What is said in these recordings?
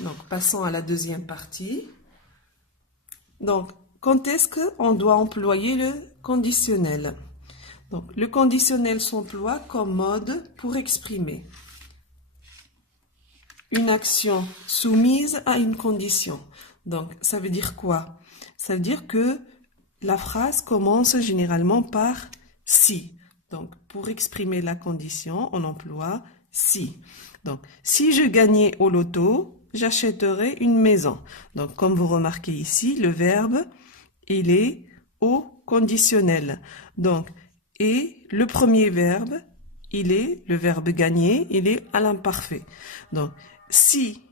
Donc, passons à la deuxième partie. Donc, quand est-ce qu'on doit employer le conditionnel? Donc, le conditionnel s'emploie comme mode pour exprimer une action soumise à une condition. Donc, ça veut dire quoi? Ça veut dire que la phrase commence généralement par « si ». Donc, pour exprimer la condition, on emploie « si ». Donc, si je gagnais au loto, j'achèterais une maison. Donc, comme vous remarquez ici, le verbe, il est au conditionnel. Donc, et le premier verbe, il est, le verbe gagner, il est à l'imparfait. Donc, si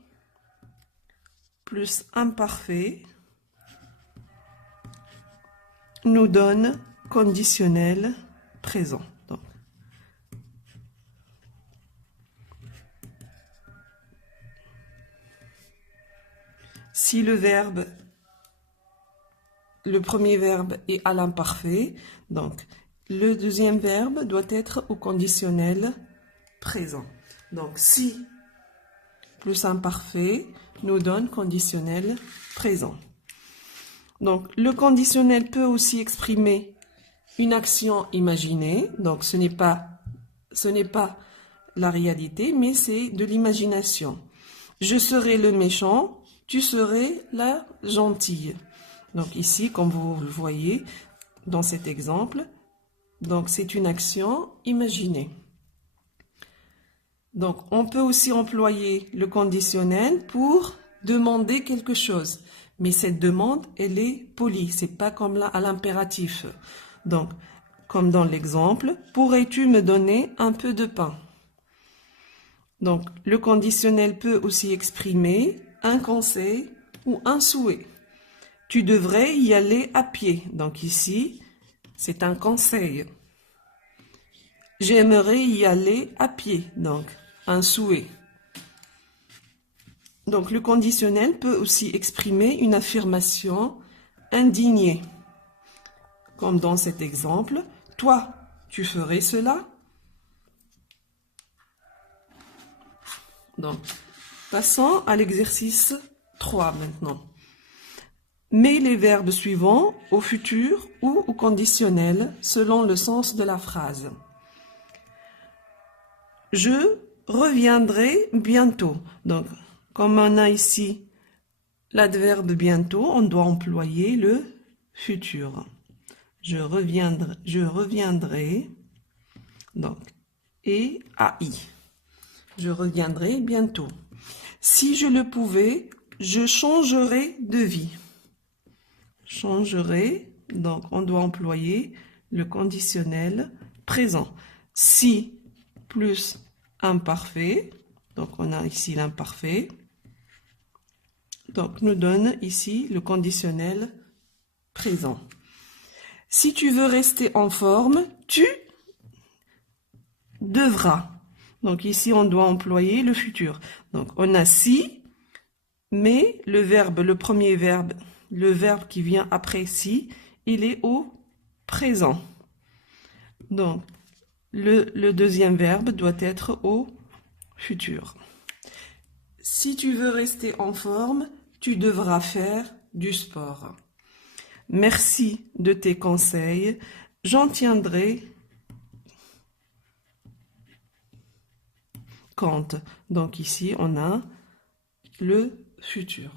plus imparfait nous donne conditionnel présent. Donc, si le verbe, le premier verbe est à l'imparfait, donc le deuxième verbe doit être au conditionnel présent. Donc, si plus imparfait nous donne conditionnel présent. Donc, le conditionnel peut aussi exprimer une action imaginée. Donc, ce n'est pas la réalité, mais c'est de l'imagination. Je serai le méchant, tu serais la gentille. Donc, ici, comme vous le voyez dans cet exemple, donc c'est une action imaginée. Donc, on peut aussi employer le conditionnel pour demander quelque chose. Mais cette demande, elle est polie. C'est pas comme là à l'impératif. Donc, comme dans l'exemple, pourrais-tu me donner un peu de pain? Donc, le conditionnel peut aussi exprimer un conseil ou un souhait. Tu devrais y aller à pied. Donc ici, c'est un conseil. J'aimerais y aller à pied. Donc, un souhait. Donc, le conditionnel peut aussi exprimer une affirmation indignée. Comme dans cet exemple, toi, tu ferais cela? Donc, passons à l'exercice 3 maintenant. Mets les verbes suivants au futur ou au conditionnel selon le sens de la phrase. Je reviendrai bientôt. Donc, comme on a ici l'adverbe bientôt, on doit employer le futur. Je reviendrai, donc, et AI. Je reviendrai bientôt. Si je le pouvais, je changerais de vie. Changerai, donc on doit employer le conditionnel présent. Si plus imparfait, donc on a ici l'imparfait, donc nous donne ici le conditionnel présent. Si tu veux rester en forme, tu devras. Donc ici on doit employer le futur. Donc on a si, mais le verbe, le premier verbe, le verbe qui vient après si, il est au présent. Donc, le deuxième verbe doit être au futur. Si tu veux rester en forme, tu devras faire du sport. Merci de tes conseils. J'en tiendrai compte. Donc ici, on a le futur.